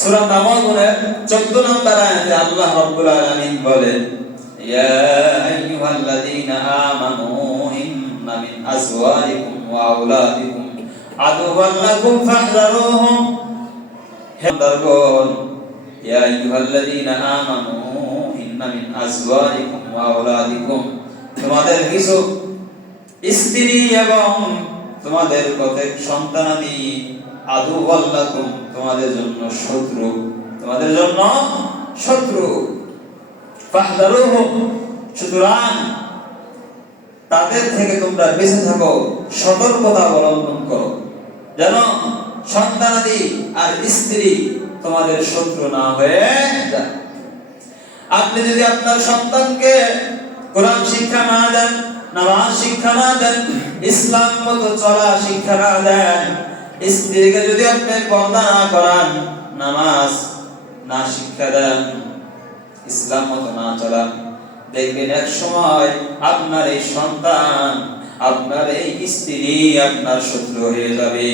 সূরা তাওয়াবুনের 14 নম্বর আয়াতে আল্লাহ রাব্বুল আলামিন বলেন, ইয়া আইয়ুহাল্লাযীনা আমানু ইন্না মিন আজওয়াজিকুম ওয়া আওলাদিকুম আদুওয়ান লাকুম ফাহযারুহুম। হে বান্দাগণ, ইয়া আইয়ুহাল্লাযীনা আমানু ইন্না মিন আজওয়াজিকুম ওয়া আওলাদিকুম, তোমাদের কিছু স্ত্রী এবং তোমাদের কতক সন্তানাদি আদুওয়ান লাকুম, তোমাদের জন্য শত্রু, তোমাদের জন্য শত্রু। ফাহযারুহুম, সুতরাং তাদের থেকে তোমরা বেঁচে থাকো, সতর্কতা অবলম্বন করো, যেন সন্তানাদি আর স্ত্রী তোমাদের শত্রু না হয়ে যায়। আপনি যদি আপনার সন্তানকে কোরআন শিক্ষা না দেন, নামাজ শিক্ষা না দেন, ইসলাম মতো চলা শিক্ষা না দেন, স্ত্রীকে যদি আপনি পর্দা না করান, নামাজ না শিক্ষা দেন, ইসলাম মতো না চলান, দেখবেন এক সময় আপনার এই সন্তান, আপনার এই স্ত্রী আপনার শত্রু হয়ে যাবে।